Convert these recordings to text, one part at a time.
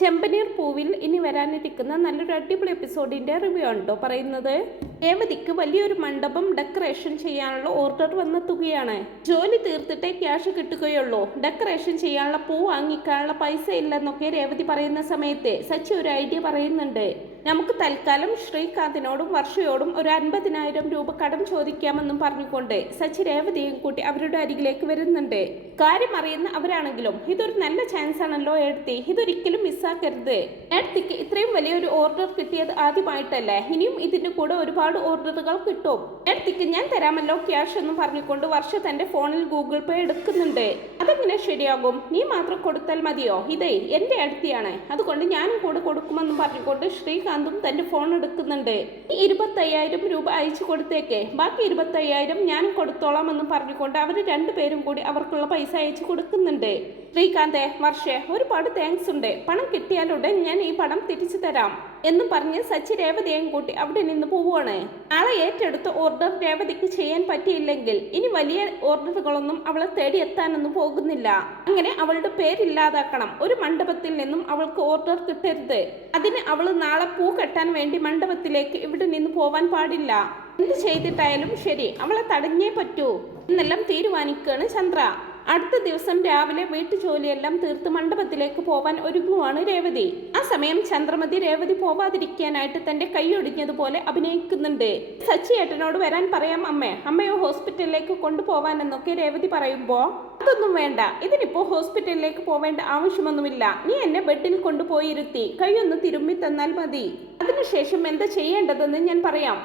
ചെമ്പനീർ പൂവിൽ ഇനി വരാനിരിക്കുന്ന നല്ലൊരു അടിപൊളി എപ്പിസോഡിന്റെ റിവ്യൂ ഉണ്ടോ പറയുന്നത്. രേവതിക്ക് വലിയൊരു മണ്ഡപം ഡെക്കറേഷൻ ചെയ്യാനുള്ള ഓർഡർ വന്നെത്തുകയാണ്. ജോലി തീർത്തിട്ടേ ക്യാഷ് കിട്ടുകയുള്ളൂ, ഡെക്കറേഷൻ ചെയ്യാനുള്ള പൂ വാങ്ങിക്കാനുള്ള പൈസ ഇല്ലെന്നൊക്കെ രേവതി പറയുന്ന സമയത്ത് സച്ചി ഒരു ഐഡിയ പറയുന്നുണ്ട്. നമുക്ക് തൽക്കാലം ശ്രീകാന്തിനോടും വർഷയോടും ഒരു 50,000 രൂപ കടം ചോദിക്കാമെന്നും പറഞ്ഞുകൊണ്ട് സച്ചി രേവതിയും കൂട്ടി അവരുടെ അരികിലേക്ക് വരുന്നുണ്ട്. കാര്യം അറിയുന്ന അവരാണെങ്കിലും ഇതൊരു നല്ല ചാൻസ് ആണല്ലോ ഏടത്തി, ഇതൊരിക്കലും മിസ്സാക്കരുത്. ഏടത്തിക്ക് ഇത്രയും വലിയൊരു ഓർഡർ കിട്ടിയത് ആദ്യമായിട്ടല്ലേ, ഇനിയും ഇതിന്റെ കൂടെ ഒരുപാട് ഓർഡറുകൾ കിട്ടും. ഏടത്തിക്ക് ഞാൻ തരാമല്ലോ ക്യാഷ് എന്ന് പറഞ്ഞുകൊണ്ട് വർഷ തന്റെ ഫോണിൽ ഗൂഗിൾ പേ എടുക്കുന്നുണ്ട്. അതെങ്ങനെ ശരിയാകും, നീ മാത്രം കൊടുത്താൽ മതിയോ, ഇതേ എന്റെ ഏടത്തിയാണ്, അതുകൊണ്ട് ഞാനും കൂടെ കൊടുക്കുമെന്ന് പറഞ്ഞുകൊണ്ട് ശ്രീകാന്തും തന്റെ ഫോൺ എടുക്കുന്നുണ്ട്. ഈ 25,000 രൂപ അയച്ചു കൊടുത്തേക്ക്, ബാക്കി 25,000 ഞാനും കൊടുത്തോളാം എന്ന് പറഞ്ഞുകൊണ്ട് അവർ രണ്ടുപേരും കൂടി അവർക്കുള്ള പൈസ അയച്ചു കൊടുക്കുന്നുണ്ട്. ശ്രീകാന്തേ, വർഷേ, ഒരുപാട് താങ്ക്സ് ഉണ്ട്, പണം കിട്ടിയാലുടൻ ഞാൻ ഈ പണം തിരിച്ചു തരാം എന്ന് പറഞ്ഞ് സച്ചി രേവതിയെയും കൂട്ടി അവിടെ നിന്ന് പോവുകയാണ്. നാളെ ഏറ്റെടുത്ത ഓർഡർ രേവതിക്ക് ചെയ്യാൻ പറ്റിയില്ലെങ്കിൽ ഇനി വലിയ ഓർഡറുകളൊന്നും അവളെ തേടി എത്താനൊന്നും പോകുന്നില്ല. അങ്ങനെ അവളുടെ പേരില്ലാതാക്കണം. ഒരു മണ്ഡപത്തിൽ നിന്നും അവൾക്ക് ഓർഡർ കിട്ടരുത്. അതിന് അവൾ നാളെ പൂ കെട്ടാൻ വേണ്ടി മണ്ഡപത്തിലേക്ക് ഇവിടെ നിന്ന് പോവാൻ പാടില്ല. എന്ത് ചെയ്തിട്ടായാലും ശരി, അവളെ തടഞ്ഞേ പറ്റൂ എന്നെല്ലാം തീരുമാനിക്കുകയാണ് ചന്ദ്ര. അടുത്ത ദിവസം രാവിലെ വീട്ടുജോലിയെല്ലാം തീർത്ത് മണ്ഡപത്തിലേക്ക് പോവാൻ ഒരുങ്ങുവാണ് രേവതി. ആ സമയം ചന്ദ്രമതി രേവതി പോവാതിരിക്കാനായിട്ട് തന്റെ കൈയൊടിഞ്ഞതുപോലെ അഭിനയിക്കുന്നുണ്ട്. സച്ചി ഏട്ടനോട് വരാൻ പറയാം അമ്മയോ ഹോസ്പിറ്റലിലേക്ക് കൊണ്ടുപോവാൻ എന്നൊക്കെ രേവതി പറയുമ്പോ അതൊന്നും വേണ്ട, ഇതിനിപ്പോ ഹോസ്പിറ്റലിലേക്ക് പോവേണ്ട ആവശ്യമൊന്നുമില്ല, നീ എന്നെ ബെഡിൽ കൊണ്ടുപോയിരുത്തി കൈയൊന്ന് തിരുമ്മി തന്നാൽ മതി, അതിനുശേഷം എന്താ ചെയ്യേണ്ടതെന്ന് ഞാൻ പറയാം,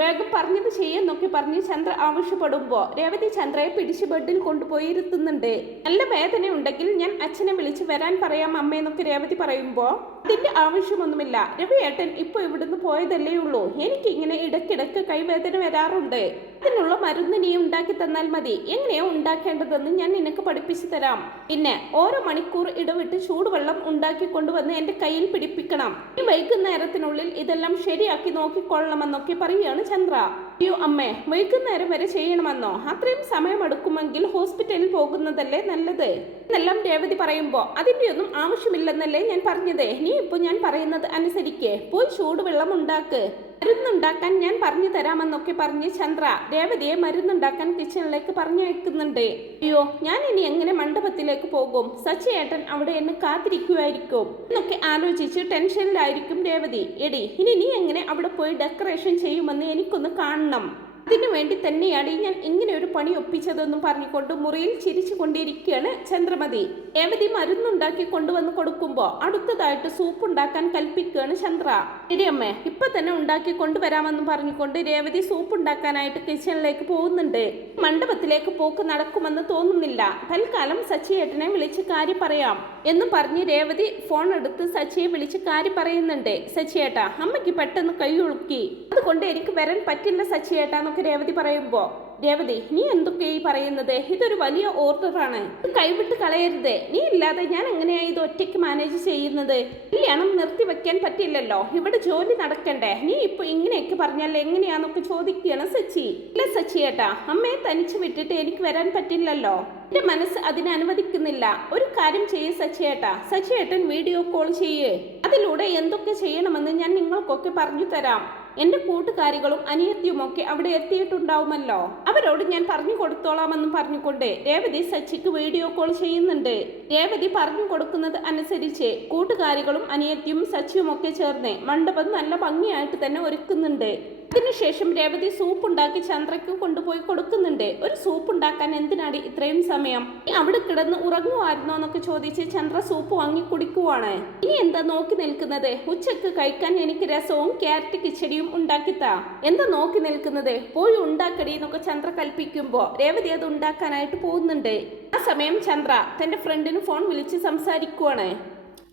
വേഗം പറഞ്ഞത് ചെയ്യുന്നൊക്കെ പറഞ്ഞ് ചന്ദ്ര ആവശ്യപ്പെടുമ്പോ രേവതി ചന്ദ്രയെ പിടിച്ച് ബെഡിൽ കൊണ്ടുപോയി ഇരുത്തുന്നുണ്ട്. നല്ല വേദന ഉണ്ടെങ്കിൽ ഞാൻ അച്ഛനെ വിളിച്ച് വരാൻ പറയാം അമ്മയെന്നൊക്കെ രേവതി പറയുമ്പോ അതിന്റെ ആവശ്യമൊന്നുമില്ല, രവിയേട്ടൻ ഇപ്പൊ ഇവിടുന്ന് പോയതല്ലേ ഉള്ളൂ, എനിക്ക് ഇങ്ങനെ ഇടയ്ക്കിടയ്ക്ക് കൈവേദന വരാറുണ്ട്, അതിനുള്ള മരുന്ന് നീ ഉണ്ടാക്കി തന്നാൽ മതി, എങ്ങനെയോ ഉണ്ടാക്കേണ്ടതെന്ന് ഞാൻ നിനക്ക് പഠിപ്പിച്ചു തരാം, പിന്നെ ഓരോ മണിക്കൂർ ഇടവിട്ട് ചൂടുവെള്ളം ഉണ്ടാക്കി കൊണ്ടുവന്ന് എന്റെ കയ്യിൽ പിടിപ്പിക്കണം, ഈ വൈകുന്നേരത്തിനുള്ളിൽ ഇതെല്ലാം ശരിയാക്കി നോക്കിക്കൊള്ളണമെന്നൊക്കെ പറയുകയാണ് ചന്ദ്ര. അയ്യോ അമ്മേ, വൈകുന്നേരം വരെ ചെയ്യണമെന്നോ, അത്രയും സമയമെടുക്കുമെങ്കിൽ ഹോസ്പിറ്റലിൽ പോകുന്നതല്ലേ നല്ലത് എന്നെല്ലാം രേവതി പറയുമ്പോ അതിന്റെ ഒന്നും ആവശ്യമില്ലെന്നല്ലേ ഞാൻ പറഞ്ഞത്, നീ ഇപ്പൊ ഞാൻ പറയുന്നത് അനുസരിക്കേ, പോയി ചൂടുവെള്ളം ഉണ്ടാക്ക്, മരുന്നുണ്ടാക്കാൻ ഞാൻ പറഞ്ഞു തരാമെന്നൊക്കെ പറഞ്ഞ് ചന്ദ്ര രേവതിയെ മരുന്നുണ്ടാക്കാൻ കിച്ചണിലേക്ക് പറഞ്ഞയക്കുന്നുണ്ട്. അയ്യോ, ഞാൻ ഇനി എങ്ങനെ മണ്ഡപത്തിലേക്ക് പോകും, സച്ചി ഏട്ടൻ അവിടെ എന്നെ കാത്തിരിക്കുമായിരിക്കും എന്നൊക്കെ ആലോചിച്ച് ടെൻഷനിലായിരിക്കും രേവതി. എടി, ഇനി നീ എങ്ങനെ അവിടെ പോയി ഡെക്കറേഷൻ ചെയ്യുമെന്ന് എനിക്കൊന്ന് കാണണം, അതിനു വേണ്ടി തന്നെയാണ് ഞാൻ ഇങ്ങനെ ഒരു പണി ഒപ്പിച്ചതെന്നും പറഞ്ഞുകൊണ്ട് മുറിയിൽ ചിരിച്ചു കൊണ്ടിരിക്കുകയാണ് ചന്ദ്രമതി. രേവതി മരുന്നുണ്ടാക്കി കൊണ്ടുവന്ന് കൊടുക്കുമ്പോ അടുത്തതായിട്ട് സൂപ്പ് ഉണ്ടാക്കാൻ കൽപ്പിക്കുകയാണ് ചന്ദ്ര. ശരിയമ്മേ, ഇപ്പൊ തന്നെ ഉണ്ടാക്കി കൊണ്ടുവരാമെന്ന് പറഞ്ഞുകൊണ്ട് രേവതി സൂപ്പ് ഉണ്ടാക്കാനായിട്ട് കിച്ചണിലേക്ക് പോകുന്നുണ്ട്. മണ്ഡപത്തിലേക്ക് പോക്ക് നടക്കുമെന്ന് തോന്നുന്നില്ല, തൽക്കാലം സച്ചിയേട്ടനെ വിളിച്ച് കാര്യം പറയാം എന്ന് പറഞ്ഞ് രേവതി ഫോൺ എടുത്ത് സച്ചിയെ വിളിച്ച് കാര്യം പറയുന്നുണ്ട്. സച്ചിയേട്ടാ, അമ്മയ്ക്ക് പെട്ടെന്ന് കൈ ഒഴുക്കി, അതുകൊണ്ട് എനിക്ക് വരാൻ പറ്റില്ല സച്ചിയേട്ടാന്നൊക്കെ രേവതി പറയുമ്പോ രേവതി, നീ എന്തൊക്കെയാ ഈ പറയുന്നത്, ഇതൊരു വലിയ ഓർഡറാണ്, കൈവിട്ട് കളയരുത്, നീ ഇല്ലാതെ ഞാൻ എങ്ങനെയാ ഇത് ഒറ്റയ്ക്ക് മാനേജ് ചെയ്യുന്നത്, കല്യാണം നിർത്തി വെക്കാൻ പറ്റില്ലല്ലോ, ഇവിടെ ജോലി നടക്കണ്ടേ, നീ ഇപ്പൊ ഇങ്ങനെയൊക്കെ പറഞ്ഞാൽ എങ്ങനെയാന്നൊക്കെ ചോദിക്കുകയാണ് സച്ചി. ഇല്ല സച്ചിയേട്ടാ, അമ്മയെ തനിച്ച് വിട്ടിട്ട് എനിക്ക് വരാൻ പറ്റില്ലല്ലോ, എന്റെ മനസ്സ് അതിനെ അനുവദിക്കുന്നില്ല, ഒരു കാര്യം ചെയ്യ് സച്ചിയേട്ടാ, സച്ചിയേട്ടൻ വീഡിയോ കോൾ ചെയ്യേ, അതിലൂടെ എന്തൊക്കെ ചെയ്യണമെന്ന് ഞാൻ നിങ്ങൾക്കൊക്കെ പറഞ്ഞു തരാം, എന്റെ കൂട്ടുകാരികളും അനിയത്തിയുമൊക്കെ അവിടെ എത്തിയിട്ടുണ്ടാവുമല്ലോ, അവരോട് ഞാൻ പറഞ്ഞു കൊടുത്തോളാമെന്നും പറഞ്ഞുകൊണ്ട് രേവതി സച്ചിക്ക് വീഡിയോ കോൾ ചെയ്യുന്നുണ്ട്. രേവതി പറഞ്ഞു കൊടുക്കുന്നത് അനുസരിച്ച് കൂട്ടുകാരികളും അനിയത്തിയും സച്ചിയുമൊക്കെ ചേർന്ന് മണ്ഡപം നല്ല ഭംഗിയായിട്ട് തന്നെ ഒരുക്കുന്നുണ്ട്. അതിനുശേഷം രേവതി സൂപ്പ് ഉണ്ടാക്കി ചന്ദ്രയ്ക്ക് കൊണ്ടുപോയി കൊടുക്കുന്നുണ്ട്. ഒരു സൂപ്പ് ഉണ്ടാക്കാൻ എന്തിനാണ് ഇത്രയും സമയം, അവിടെ കിടന്ന് ഉറങ്ങുമായിരുന്നോ എന്നൊക്കെ ചോദിച്ച് ചന്ദ്ര സൂപ്പ് വാങ്ങി കുടിക്കുവാണ്. ഇനി എന്താ നോക്കി നിൽക്കുന്നത്, ഉച്ചക്ക് കഴിക്കാൻ എനിക്ക് രസവും ക്യാരറ്റ് കിച്ചടിയും ഉണ്ടാക്കിത്താ, എന്താ നോക്കി നിൽക്കുന്നത്, പോയി ഉണ്ടാക്കടി എന്നൊക്കെ ചന്ദ്ര കൽപ്പിക്കുമ്പോ രേവതി അത് ഉണ്ടാക്കാനായിട്ട് പോകുന്നുണ്ട്. ആ സമയം ചന്ദ്ര തന്റെ ഫ്രണ്ടിന് ഫോൺ വിളിച്ച് സംസാരിക്കുവാണ്.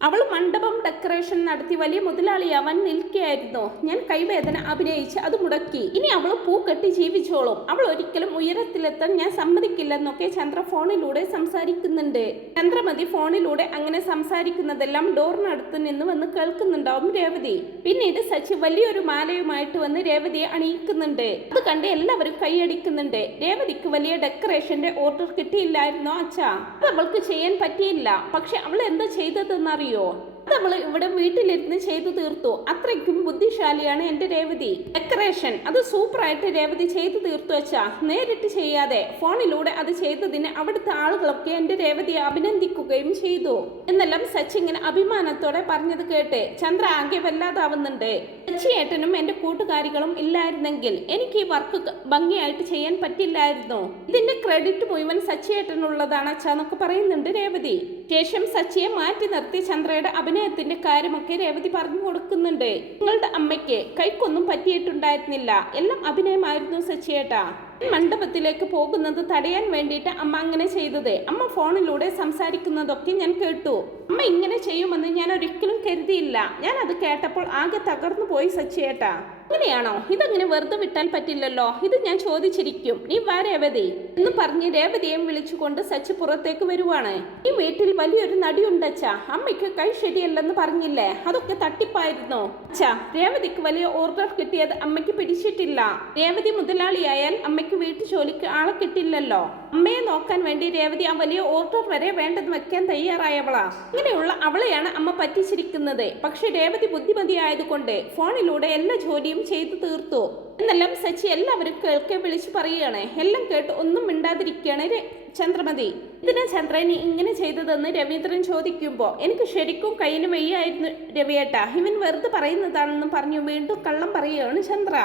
അവൾ മണ്ഡപം ഡെക്കറേഷൻ നടത്തി വലിയ മുതലാളിയാവാൻ നിൽക്കുകയായിരുന്നു, ഞാൻ കൈവേദന അഭിനയിച്ച് അത് മുടക്കി, ഇനി അവൾ പൂ കെട്ടി ജീവിച്ചോളും, അവൾ ഒരിക്കലും ഉയരത്തിലെത്താൻ ഞാൻ സമ്മതിക്കില്ലെന്നൊക്കെ ചന്ദ്ര ഫോണിലൂടെ സംസാരിക്കുന്നുണ്ട്. ചന്ദ്രമതി ഫോണിലൂടെ അങ്ങനെ സംസാരിക്കുന്നതെല്ലാം ഡോറിനടുത്ത് നിന്ന് വന്ന് കേൾക്കുന്നുണ്ടാവും രേവതി. പിന്നീട് സച്ചി വലിയൊരു മാലയുമായിട്ട് വന്ന് രേവതിയെ അണിയിക്കുന്നുണ്ട്. അത് കണ്ട് എല്ലാവരും കൈയടിക്കുന്നുണ്ട്. രേവതിക്ക് വലിയ ഡെക്കറേഷന്റെ ഓർഡർ കിട്ടിയില്ലായിരുന്നോ അച്ഛാ, അത് അവൾക്ക് ചെയ്യാൻ പറ്റിയില്ല, പക്ഷെ അവൾ എന്താ ചെയ്തതെന്നറിയോ, നമ്മൾ ഇവിടെ വീട്ടിലിരുന്ന് ചെയ്തു തീർത്തു. അത്രയ്ക്കും ബുദ്ധിശാലിയാണ് എന്റെ രേവതി. ഡെക്കറേഷൻ അത് സൂപ്പറായിട്ട് രേവതി ചെയ്തു തീർത്തു വെച്ചാ. നേരിട്ട് ചെയ്യാതെ ഫോണിലൂടെ അത് ചെയ്തതിന് അവിടുത്തെ ആളുകളൊക്കെ എന്റെ രേവതിയെ അഭിനന്ദിക്കുകയും ചെയ്തു എന്നെല്ലാം സച്ചി ഇങ്ങനെ അഭിമാനത്തോടെ പറഞ്ഞത് കേട്ട് ചന്ദ്ര ആകെ വല്ലാതാവുന്നുണ്ട്. സച്ചിയേട്ടനും എന്റെ കൂട്ടുകാരികളും ഇല്ലായിരുന്നെങ്കിൽ എനിക്ക് ഈ വർക്ക് ഭംഗിയായിട്ട് ചെയ്യാൻ പറ്റില്ലായിരുന്നു. ഇതിന്റെ ക്രെഡിറ്റ് മുഴുവൻ സച്ചിയേട്ടനുള്ളതാണ് അച്ഛാന്നൊക്കെ പറയുന്നുണ്ട് രേവതി. ശേഷം സച്ചിയെ മാറ്റി നിർത്തി ചന്ദ്രയുടെ അഭിനയത്തിന്റെ കാര്യമൊക്കെ രേവതി പറഞ്ഞു കൊടുക്കുന്നുണ്ട്. നിങ്ങളുടെ അമ്മയ്ക്ക് കൈക്കൊന്നും പറ്റിയിട്ടുണ്ടായിരുന്നില്ല, എല്ലാം അഭിനയമായിരുന്നു സച്ചിയേട്ടാ. മണ്ഡപത്തിലേക്ക് പോകുന്നത് തടയാൻ വേണ്ടിയിട്ട് അമ്മ അങ്ങനെ ചെയ്തത്. അമ്മ ഫോണിലൂടെ സംസാരിക്കുന്നതൊക്കെ ഞാൻ കേട്ടു. അമ്മ ഇങ്ങനെ ചെയ്യുമെന്ന് ഞാൻ ഒരിക്കലും കരുതിയില്ല. ഞാൻ അത് കേട്ടപ്പോൾ ആകെ തകർന്നു പോയി സച്ചിയേട്ടാ. അങ്ങനെയാണോ? ഇതങ്ങനെ വെറുതെ വിട്ടാൽ പറ്റില്ലല്ലോ. ഇത് ഞാൻ ചോദിച്ചിരിക്കും. നീ വാ രേവതി എന്ന് പറഞ്ഞ് രേവതിയെയും വിളിച്ചുകൊണ്ട് സച്ചി പുറത്തേക്ക് വരുവാണ്. ഈ വീട്ടിൽ വലിയൊരു നടിയുണ്ടച്ചാ. അമ്മയ്ക്ക് കൈ ശരിയല്ലെന്ന് പറഞ്ഞില്ലേ, അതൊക്കെ തട്ടിപ്പായിരുന്നു അച്ഛാ. രേവതിക്ക് വലിയ ഓർഡർ കിട്ടിയത് അമ്മയ്ക്ക് പിടിച്ചിട്ടില്ല. രേവതി മുതലാളിയായാൽ അമ്മയ്ക്ക് വീട്ടു ജോലിക്ക് ആളെ കിട്ടില്ലല്ലോ. അമ്മയെ നോക്കാൻ വേണ്ടി രേവതി ആ വലിയ ഓർഡർ വരെ വേണ്ടെന്ന് വെക്കാൻ തയ്യാറായവളാ. ഇങ്ങനെയുള്ള അവളെയാണ് അമ്മ പറ്റിച്ചിരിക്കുന്നത്. പക്ഷെ രേവതി ബുദ്ധിമതിയായതുകൊണ്ട് ഫോണിലൂടെ എല്ലാ ജോലിയും ചെയ്തു തീർത്തു എന്നെല്ലാം സച്ചി എല്ലാവരും കേൾക്കെ വിളിച്ചു പറയുകയാണ്. എല്ലാം കേട്ട് ഒന്നും മിണ്ടാതിരിക്കുകയാണ് ചന്ദ്രമതി. ഇതിനാ ചന്ദ്രനെ ഇങ്ങനെ ചെയ്തതെന്ന് രവീന്ദ്രൻ ചോദിക്കുമ്പോൾ എനിക്ക് ശരിക്കും കയ്യിന് വയ്യായിരുന്നു രവിയേട്ടാ, ഇവൻ വെറുതെ പറയുന്നതാണെന്ന് പറഞ്ഞു വീണ്ടും കള്ളം പറയുകയാണ് ചന്ദ്ര.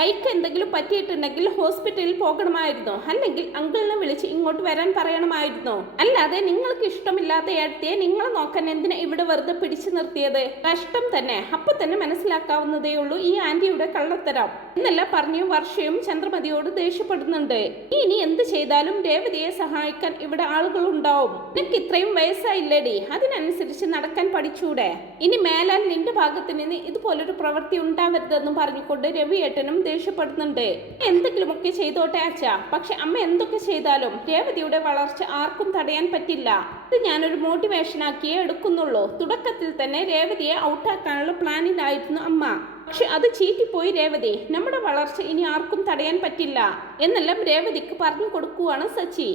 കൈക്ക് എന്തെങ്കിലും പറ്റിയിട്ടുണ്ടെങ്കിൽ ഹോസ്പിറ്റലിൽ പോകണമായിരുന്നു, അല്ലെങ്കിൽ അങ്കിളിനെ വിളിച്ച് ഇങ്ങോട്ട് വരാൻ പറയണമായിരുന്നു. അല്ലാതെ നിങ്ങൾക്ക് ഇഷ്ടമില്ലാത്ത ഏടത്തിയെ നിങ്ങളെ നോക്കാൻ എന്തിനാ ഇവിടെ വെറുതെ പിടിച്ചു നിർത്തിയത്? കഷ്ടം തന്നെ. അപ്പൊ തന്നെ മനസ്സിലാക്കാവുന്നതേ ഉള്ളൂ ഈ ആന്റിയുടെ കള്ളത്തരം എന്നെല്ലാം പറഞ്ഞു വർഷയും ചന്ദ്രമതിയോട് ദേഷ്യപ്പെടുന്നുണ്ട്. ഇനി എന്ത് ചെയ്താലും രേവതിയെ സഹായിക്കാൻ ഇവിടെ ആളുകളുണ്ടാവും. നിനക്ക് ഇത്രയും വയസ്സായില്ലേടി, അതിനനുസരിച്ച് നടക്കാൻ പഠിച്ചൂടെ? ഇനി മേലാൽ നിന്റെ ഭാഗത്ത് നിന്ന് ഇതുപോലൊരു പ്രവൃത്തി ഉണ്ടാവരുതെന്നും പറഞ്ഞുകൊണ്ട് രവിയേട്ടനും ദേഷ്യപ്പെടുന്നുണ്ട്. എന്തെങ്കിലുമൊക്കെ ചെയ്തോട്ടെ അച്ഛാ, പക്ഷെ അമ്മ എന്തൊക്കെ ചെയ്താലും രേവതിയുടെ വളർച്ച ആർക്കും തടയാൻ പറ്റില്ല. ഇത് ഞാനൊരു മോട്ടിവേഷനാക്കിയേ എടുക്കുന്നുള്ളൂ. തുടക്കത്തിൽ തന്നെ രേവതിയെ ഔട്ടാക്കാനുള്ള പ്ലാനിലായിരുന്നു അമ്മ. പക്ഷെ അത് ചീറ്റിപ്പോയി രേവതി. നമ്മുടെ വളർച്ച ഇനി ആർക്കും തടയാൻ പറ്റില്ല എന്നെല്ലാം രേവതിക്ക് പറഞ്ഞു കൊടുക്കുവാണ് സച്ചി.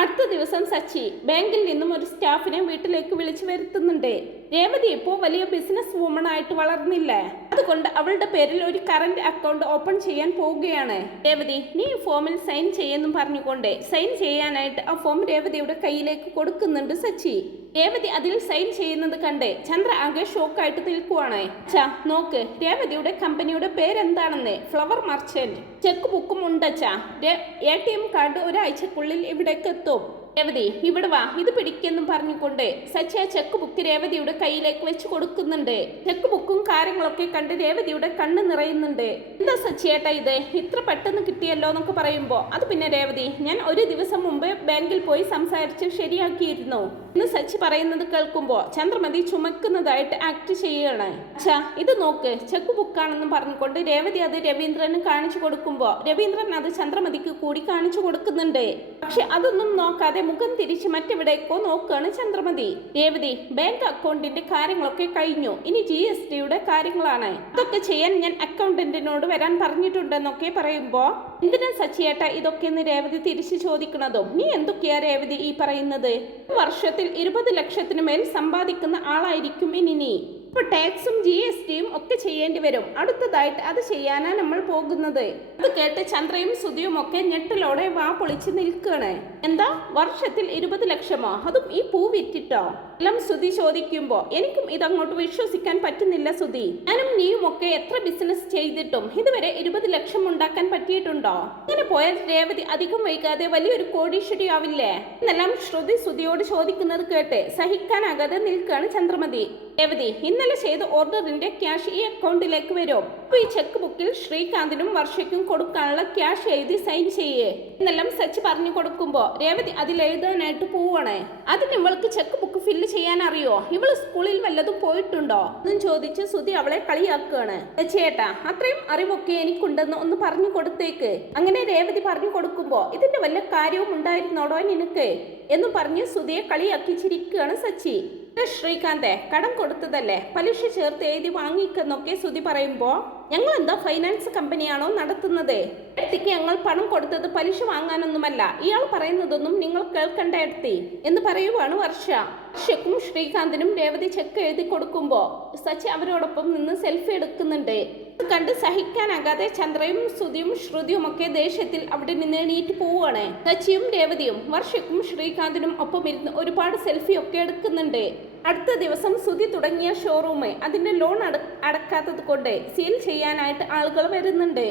അടുത്ത ദിവസം സച്ചി ബാങ്കിൽ നിന്നും ഒരു സ്റ്റാഫിനെ വീട്ടിലേക്ക് വിളിച്ചു വരുത്തുന്നുണ്ട്. രേവതി ഇപ്പോൾ വലിയ ബിസിനസ് വുമൺ ആയിട്ട് വളർന്നില്ലേ, അതുകൊണ്ട് അവളുടെ പേരിൽ ഒരു കറന്റ് അക്കൗണ്ട് ഓപ്പൺ ചെയ്യാൻ പോവുകയാണ്. രേവതി നീ ഫോമിൽ സൈൻ ചെയ്യുന്നു പറഞ്ഞുകൊണ്ട് സൈൻ ചെയ്യാനായിട്ട് ആ ഫോം രേവതിയുടെ കയ്യിലേക്ക് കൊടുക്കുന്നുണ്ട് സച്ചി. രേവതി അതിൽ സൈൻ ചെയ്യുന്നത് കണ്ട് ചന്ദ്ര ആകെ ഷോക്കായിട്ട് നിൽക്കുവാണ്. ചാ നോക്ക്, രേവതിയുടെ കമ്പനിയുടെ പേരെന്താണെന്ന്? Flower merchant. ചെക്ക് ബുക്കും ഉണ്ടച്ചാ. ATM കാർഡ് ഒരാഴ്ചക്കുള്ളിൽ ഇവിടേക്ക് എത്തും. രേവതി ഇവിടെ വാ, ഇത് പിടിക്കെന്നും പറഞ്ഞുകൊണ്ട് സച്ചി ആ ചെക്ക് ബുക്ക് രേവതിയുടെ കയ്യിലേക്ക് വെച്ച് കൊടുക്കുന്നുണ്ട്. ചെക്ക് ബുക്കും കാര്യങ്ങളൊക്കെ കണ്ട് രേവതിയുടെ കണ്ണ് നിറയുന്നുണ്ട്. എന്താ സച്ചിയേട്ടാ ഇത് ഇത്ര പെട്ടെന്ന് കിട്ടിയല്ലോ എന്നൊക്കെ പറയുമ്പോ അത് പിന്നെ രേവതി, ഞാൻ ഒരു ദിവസം മുമ്പ് ബാങ്കിൽ പോയി സംസാരിച്ച് ശരിയാക്കിയിരുന്നു എന്ന് സച്ചി പറയുന്നത് കേൾക്കുമ്പോ ചന്ദ്രമതി ചുമക്കുന്നതായിട്ട് ആക്ട് ചെയ്യുകയാണ്. അച്ഛാ ഇത് നോക്ക്, ചെക്ക് ബുക്കാണെന്നും പറഞ്ഞുകൊണ്ട് രേവതി അത് രവീന്ദ്രന് കാണിച്ചു കൊടുക്കുമ്പോ രവീന്ദ്രൻ അത് ചന്ദ്രമതിക്ക് കൂടി കാണിച്ചു കൊടുക്കുന്നുണ്ട്. പക്ഷെ അതൊന്നും നോക്കാതെ മുഖം തിരിച്ച് മറ്റെവിടേക്കോ നോക്കുകയാണ് ചന്ദ്രമതി. രേവതി ബാങ്ക് അക്കൗണ്ടിന്റെ കാര്യങ്ങളൊക്കെ കഴിഞ്ഞു, ഇനി GSTയുടെ കാര്യങ്ങളാണ്. ഇതൊക്കെ ചെയ്യാൻ ഞാൻ അക്കൗണ്ടന്റിനോട് വരാൻ പറഞ്ഞിട്ടുണ്ടെന്നൊക്കെ പറയുമ്പോ എന്തിനാ സച്ചിയേട്ട ഇതൊക്കെ എന്ന് രേവതി തിരിച്ചു ചോദിക്കുന്നതും. നീ എന്തൊക്കെയാ രേവതി ഈ പറയുന്നത്? വർഷത്തിൽ 20 ലക്ഷത്തിന് മേൽ സമ്പാദിക്കുന്ന ആളായിരിക്കും ഇനി നീ. ഇപ്പോൾ ടാക്സും GSTയും ഒക്കെ ചെയ്യേണ്ടി വരും. അടുത്തതായിട്ട് അത് ചെയ്യാനാ നമ്മൾ പോകുന്നത്. അത് കേട്ട് ചന്ദ്രയും സുധിയും ഒക്കെ ഞെട്ടലോടെ വാ പൊളിച്ച് നിൽക്കുകയാണ്. എന്താ വർഷത്തിൽ 20 ലക്ഷമോ? അതും ഈ പൂ വിറ്റിട്ടോ? എല്ലാം സുധി ചോദിക്കുമ്പോ എനിക്കും ഇതങ്ങോട്ട് വിശ്വസിക്കാൻ പറ്റുന്നില്ല സുധി. ഞാനും നീയും ഒക്കെ എത്ര ബിസിനസ് ചെയ്തിട്ടും ഇതുവരെ 20 ലക്ഷം ഉണ്ടാക്കാൻ പറ്റിയിട്ടുണ്ടോ? ഇങ്ങനെ പോയാൽ രേവതി അധികം വൈകാതെ വലിയൊരു കോടീശ്വരി ആവില്ലേ എന്നെല്ലാം ശ്രുതി സുധിയോട് ചോദിക്കുന്നത് കേട്ട് സഹിക്കാനാകാതെ നിൽക്കുകയാണ് ചന്ദ്രമതി. രേവതി ഇന്നലെ ചെയ്ത ഓർഡറിന്റെ ക്യാഷ് ഈ അക്കൗണ്ടിലേക്ക് വരും. അപ്പൊ ഈ ചെക്ക് ബുക്കിൽ ശ്രീകാന്തിനും വർഷയ്ക്കും കൊടുക്കാനുള്ള ക്യാഷ് എഴുതി സൈൻ ചെയ്യേ എന്നെല്ലാം സച്ചി പറഞ്ഞു കൊടുക്കുമ്പോ രേവതി അതിൽ എഴുതാനായിട്ട് പോവാണ്. അതിന് ഇവൾക്ക് ചെക്ക് ബുക്ക് ഫില്ല് ചെയ്യാൻ അറിയോ? ഇവള് സ്കൂളിൽ വല്ലതും പോയിട്ടുണ്ടോ എന്നും ചോദിച്ച് സുധി അവളെ കളിയാക്കുകയാണ്. ചേട്ടാ അത്രയും അറിവൊക്കെ എനിക്കുണ്ടെന്ന് ഒന്ന് പറഞ്ഞു കൊടുത്തേക്ക്. അങ്ങനെ രേവതി പറഞ്ഞു കൊടുക്കുമ്പോ ഇതിന്റെ വല്ല കാര്യവും ഉണ്ടായിരുന്നോടോ നിനക്ക് എന്നും പറഞ്ഞ് സുധിയെ കളിയാക്കി ചിരിക്കുകയാണ് സച്ചി. ശ്രീകാന്തെ കടം കൊടുത്തതല്ലേ, പലിശ ചേർത്ത് എഴുതി വാങ്ങിക്കെന്നൊക്കെ സുധി പറയുമ്പോ ഞങ്ങൾ എന്താ ഫൈനാൻസ് കമ്പനിയാണോ നടത്തുന്നത്? എടുത്തിക്ക് ഞങ്ങൾ പണം കൊടുത്തത് പലിശ വാങ്ങാനൊന്നുമല്ല. ഇയാൾ പറയുന്നതൊന്നും നിങ്ങൾ കേൾക്കണ്ട എടുത്തി എന്ന് പറയുവാണ് വർഷ. വർഷക്കും ശ്രീകാന്തിനും രേവതി ചെക്ക് എഴുതി കൊടുക്കുമ്പോ സച്ചി അവരോടൊപ്പം നിന്ന് സെൽഫി എടുക്കുന്നുണ്ട്. ഇത് കണ്ട് സഹിക്കാനാകാതെ ചന്ദ്രയും ശ്രുതിയും ശ്രുതിയും ഒക്കെ ദേഷ്യത്തിൽ അവിടെ നിന്ന് എണീറ്റ് പോവുകയാണ്. സച്ചിയും രേവതിയും വർഷക്കും ശ്രീകാന്തിനും ഒപ്പം ഇരുന്ന് ഒരുപാട് സെൽഫി ഒക്കെ എടുക്കുന്നുണ്ട്. അടുത്ത ദിവസം ശ്രുതി തുടങ്ങിയ ഷോറൂം അതിന്റെ ലോൺ അടക്കാത്തത് കൊണ്ട് സീൽ ചെയ്യാനായിട്ട് ആളുകൾ വരുന്നുണ്ട്.